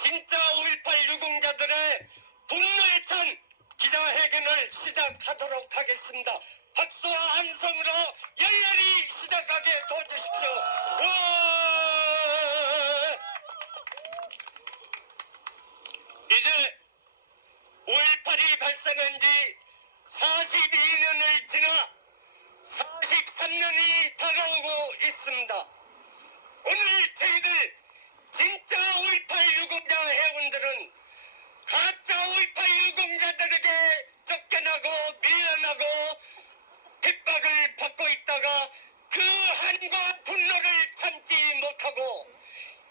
진짜 5.18 유공자들의 분노에 찬 기자회견을 시작하도록 하겠습니다. 박수와 함성으로 열렬히 시작하게 도와주십시오. 이제 5.18이 발생한 지 42년을 지나 43년이 다가오고 있습니다. 오늘 저희들 진짜 5.18 유공자 회원들은 가짜 5.18 유공자들에게 쫓겨나고 밀려나고 핍박을 받고 있다가 그 한과 분노를 참지 못하고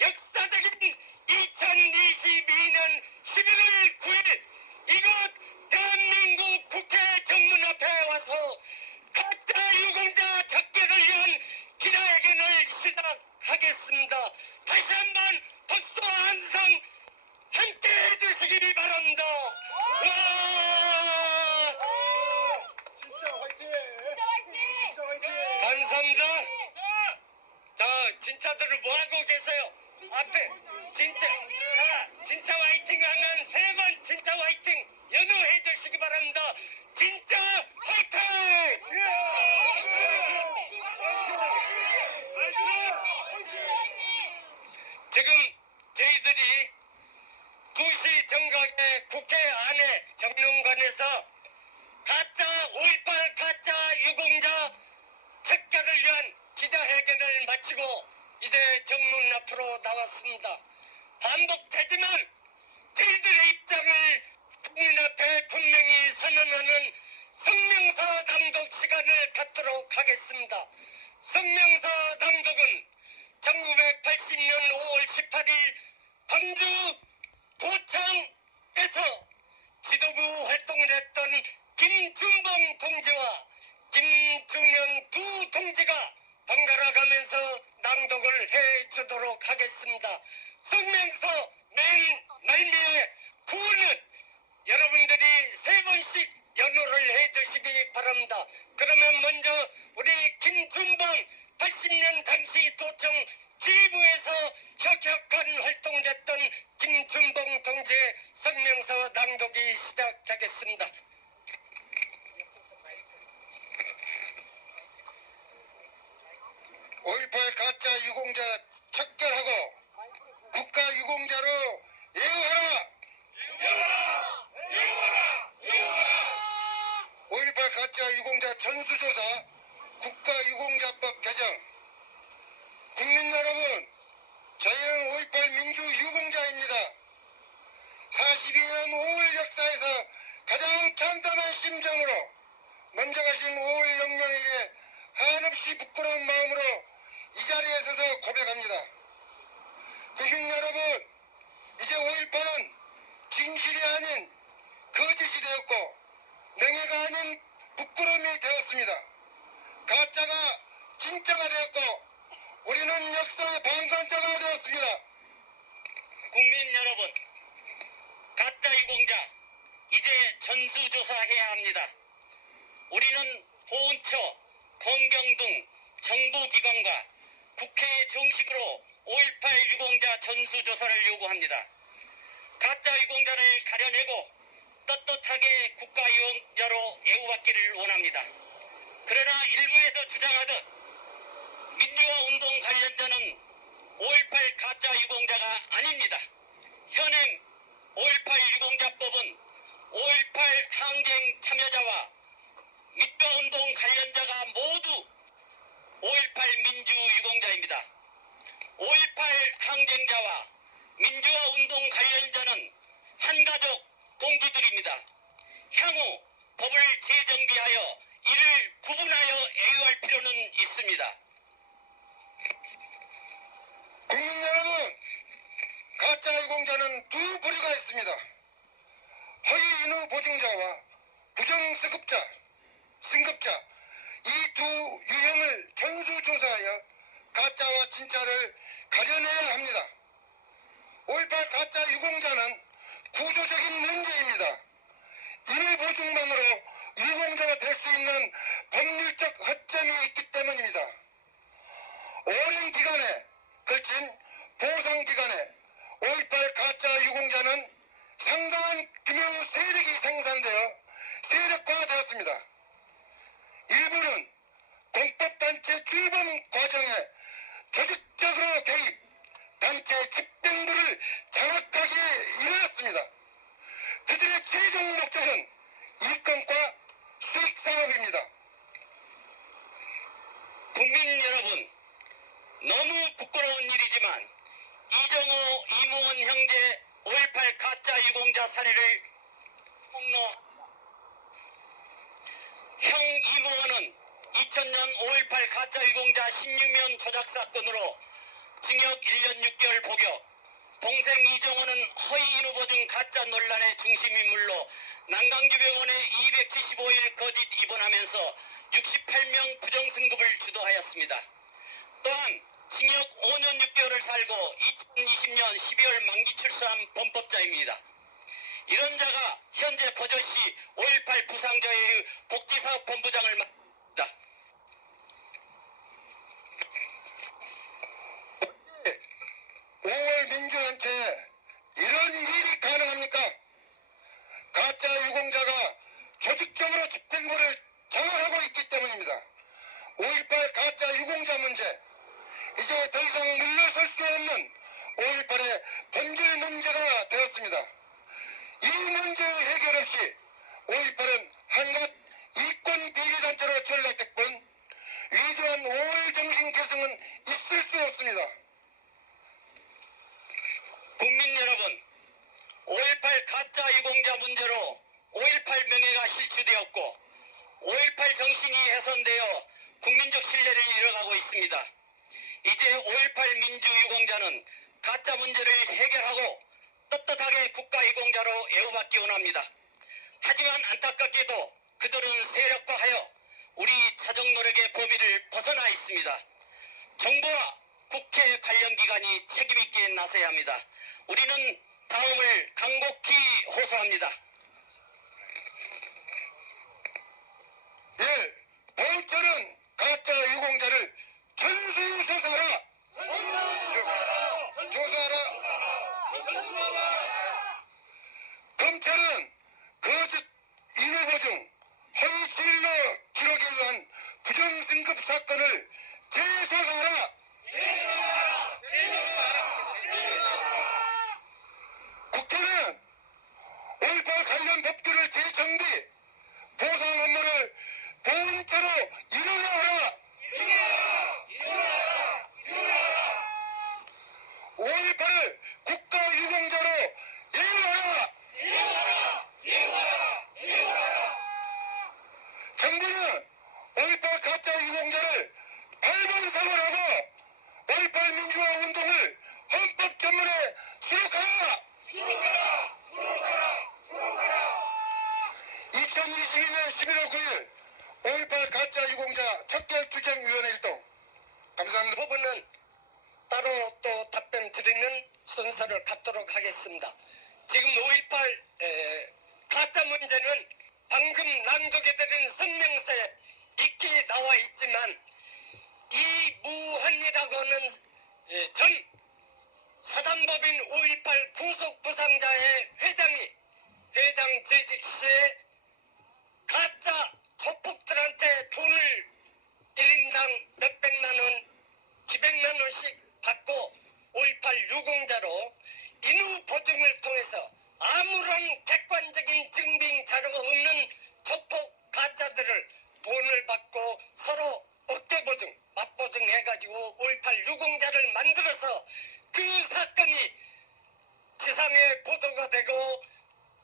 역사적인 2022년 11월 9일 이곳 대한민국 국회 정문 앞에 와서 가짜 유공자 척결을 위한 기자회견을 시작하겠습니다. 다시 한번 박수와 함성 함께 해주시기 바랍니다. 진짜 화이팅! 진짜 화이팅! 진짜 화이팅! 감사합니다. 자, 진짜들을 뭐하고 계세요? 앞에 진짜 화이팅 하면 세 번 진짜 화이팅 연호해 주시기 바랍니다. 진짜 화이팅! 지금 저희들이 2시 정각에 국회 안에 정론관에서 가짜 5.18 가짜 유공자 척결을 위한 기자회견을 마치고 이제 정문 앞으로 나왔습니다. 반복되지만 저희들의 입장을 국민 앞에 분명히 선언하는 성명서 낭독 시간을 갖도록 하겠습니다. 성명서 낭독은 1980년 5월 18일 광주 도청에서 지도부 활동을 했던 김준범 동지와 김준영 두 동지가 번갈아 가면서 낭독을 해주도록 하겠습니다. 성명서 맨 말미에 구호는 여러분들이 3번씩 연호를 해주시기 바랍니다. 그러면 먼저 우리 김준범 80년 당시 도청 지부에서 혁혁한 활동을 했던 김준범 동지의 성명서 낭독이 시작하겠습니다. 5.18 가짜 유공자 척결하고 국가 유공자로 예우하라! 5.18 가짜 유공자 전수조사 국가 유공자법 개정. 국민 여러분, 저희는 5.18 민주 유공자입니다. 42년 5월 역사에서 가장 참담한 심정으로 먼저 가신 5월 영령에게 한없이 부끄러운 마음으로 이 자리에 서서 고백합니다. 국민 여러분, 이제 5.18은 진실이 아닌 거짓이 되었고 명예가 아닌 부끄러움이 되었습니다. 가짜가 진짜가 되었고 우리는 역사의 방관자가 되었습니다. 국민 여러분, 가짜 유공자 이제 전수조사해야 합니다. 우리는 보훈처, 검경 등 정부기관과 국회에 정식으로 5.18 유공자 전수조사를 요구합니다. 가짜 유공자를 가려내고 떳떳하게 국가 유공자로 예우받기를 원합니다. 그러나 일부에서 주장하듯 민주화 운동 관련자는 5.18 가짜 유공자가 아닙니다. 현행 5.18 유공자법은 5.18 항쟁 참여자와 민주화 운동 관련자가 모두 5.18 민주 유공자입니다. 5.18 항쟁자와 민주화 운동 관련자는 한가족 동지들입니다. 향후 법을 재정비하여 이를 구분하여 애유할 필요는 있습니다. 국민 여러분, 가짜 유공자는 두 부류가 있습니다. 허위 인후 보증자와 부정 승급자 이 두 유형을 전수조사하여 가짜와 진짜를 가려내야 합니다. 5.18 가짜 유공자는 구조적인 문제입니다. 인후 보증만으로 유공자가 될 수 있는 법률적 허점이 있기 때문입니다. 오랜 기간에 걸친 보상기간에 5.18 가짜 가짜는 상당한 규모 세력이 생산되어 세력화되었습니다. 일부는 공법단체 출범 과정에 조직적으로 개입, 단체 집행부를 장악하기에 이르렀습니다. 그들의 최종 목적은 이권과 수익 사업입니다. 국민 여러분, 너무 부끄러운 일이지만 이정호, 이무원 형제 5.18 가짜 유공자 사례를 폭로합니다. 형 이무원은 2000년 5.18 가짜 유공자 16면 조작 사건으로 징역 1년 6개월 복역, 동생 이정호는 허위 인후 보증 가짜 논란의 중심 인물로 난강주병원에 275일 거짓 입원하면서 68명 부정승급을 주도하였습니다. 또한 징역 5년 6개월을 살고 2020년 12월 만기 출소한 범법자입니다. 이런 자가 현재 버젓이 5.18 부상자의 복지사업본부장을 맡습니다. 5월 민주단체에 이런 일이 가능합니까? 가짜 유공자가 조직적으로 집행부를 장악하고 있기 때문입니다. 5.18 가짜 유공자 문제, 이제 더 이상 물러설 수 없는 5.18의 본질 문제가 되었습니다. 이 문제의 해결 없이 5.18은 한갓 이권 비리단체로 전락될 뿐 위대한 5월 정신 계승은 있을 수 없습니다. 국민 여러분, 5.18 가짜 유공자 문제로 5.18 명예가 실추되었고 5.18 정신이 훼손되어 국민적 신뢰를 잃어가고 있습니다. 이제 5.18 민주유공자는 가짜 문제를 해결하고 떳떳하게 국가유공자로 애호받기 원합니다. 하지만 안타깝게도 그들은 세력화하여 우리 자정 노력의 범위를 벗어나 있습니다. 정부와 국회 관련 기관이 책임있게 나서야 합니다. 우리는 다음을 간곡히 호소합니다. 1. 보훈처는 가짜 유공자를 전수조사하라. 조사하라. 검찰은 거짓 인후보증, 허위 진로 기록에 의한 부정승급 사건을 재조사하라. 국회는 5.18 관련 법규를 재정비, 보상 업무를 보훈처로 이루어라. 5.18을 국가유공자로 예우하라. 정부는 5.18 가짜 유공자를 8번 사과하고 5.18 민주화 운동을 헌법 전문에 수록하라. 2022년 11월 9일 5.18 가짜 유공자 척결투쟁위원회 일동. 감사합니다. 부분은 따로 또 답변 드리는 순서를 갖도록 하겠습니다. 지금 5.18 가짜 문제는 방금 낭독해드린 성명서에 익히 나와 있지만 이무헌이라고 하는 전 사단법인 5.18 구속 부상자의 회장 재직 시에 가짜 조폭들한테 돈을 1인당 몇백만 원, 기백만 원씩 받고 5.18 유공자로 인후 보증을 통해서 아무런 객관적인 증빙 자료가 없는 조폭 가짜들을 돈을 받고 서로 어깨보증, 맞보증 해가지고 5.18 유공자를 만들어서 그 사건이 지상에 보도가 되고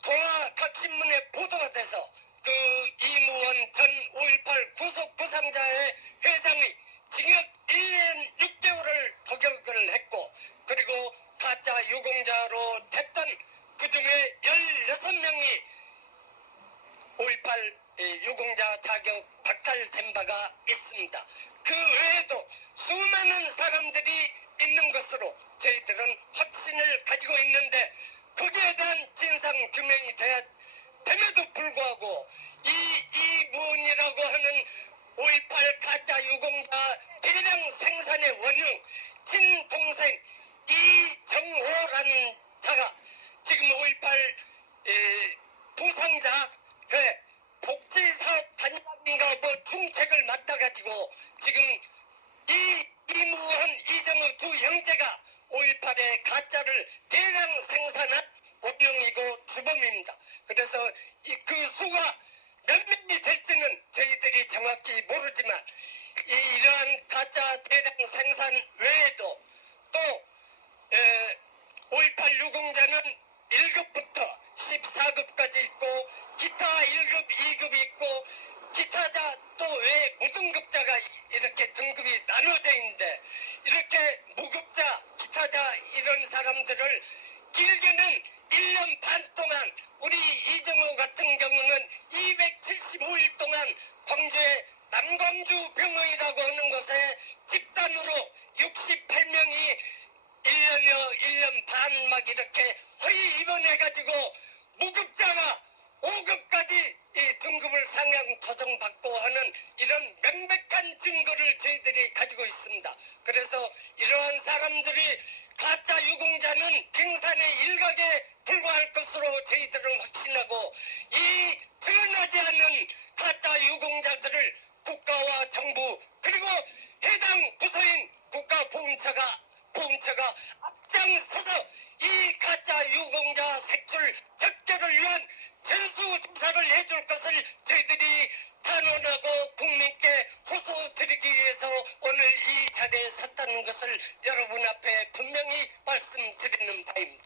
도하 각 신문에 보도가 돼서 그 이무원 전 5.18 구속 부상자의 회장이 징역 1년 6개월을 복역을 했고 그리고 가짜 유공자로 됐던 그 중에 16명이 5.18 유공자 자격 박탈된 바가 있습니다. 그 외에도 수많은 사람들이 있는 것으로 저희들은 확신을 가지고 있는데 거기에 대한 진상 규명이 됨에도 불구하고 이무원이라고 하는 5.18 가짜 유공자 대량 생산의 원흉 친동생 이정호라는 자가 지금 가짜를 대량 생산한 원흉이고 주범입니다. 그래서 그 수가 몇 명이 될지는 저희들이 정확히 모르지만 이러한 가짜 대량 생산 외에도 또 5.18 유공자는 1급부터 14급까지 있고 기타 1급, 2급이 있고 기타자 또 외 무등급자가 이렇게 등급이 나눠져 있는데 이렇게 무급자, 기타자 이런 사람들을 길게는 1년 반 동안 우리 이정호 같은 경우는 275일 동안 광주의 남광주 병원이라고 하는 곳에 집단으로 68명이 1년 반 막 이렇게 허위 입원해가지고 무급자가 5급까지 이 등급을 상향 조정받고 하는 이런 명백한 증거를 저희들이 가지고 있습니다. 그래서 이러한 사람들이 가짜 유공자는 갱산의 일각에 불과할 것으로 저희들은 확신하고 이 드러나지 않는 가짜 유공자들을 국가와 정부 그리고 해당 부서인 국가보훈처가 앞장서서 이 가짜 유공자 색출 적결을 위한 전수조사를 해줄 것을 저희들이 단언하고 국민께 호소드리기 위해서 오늘 이 자리에 섰다는 것을 여러분 앞에 분명히 말씀드리는 바입니다.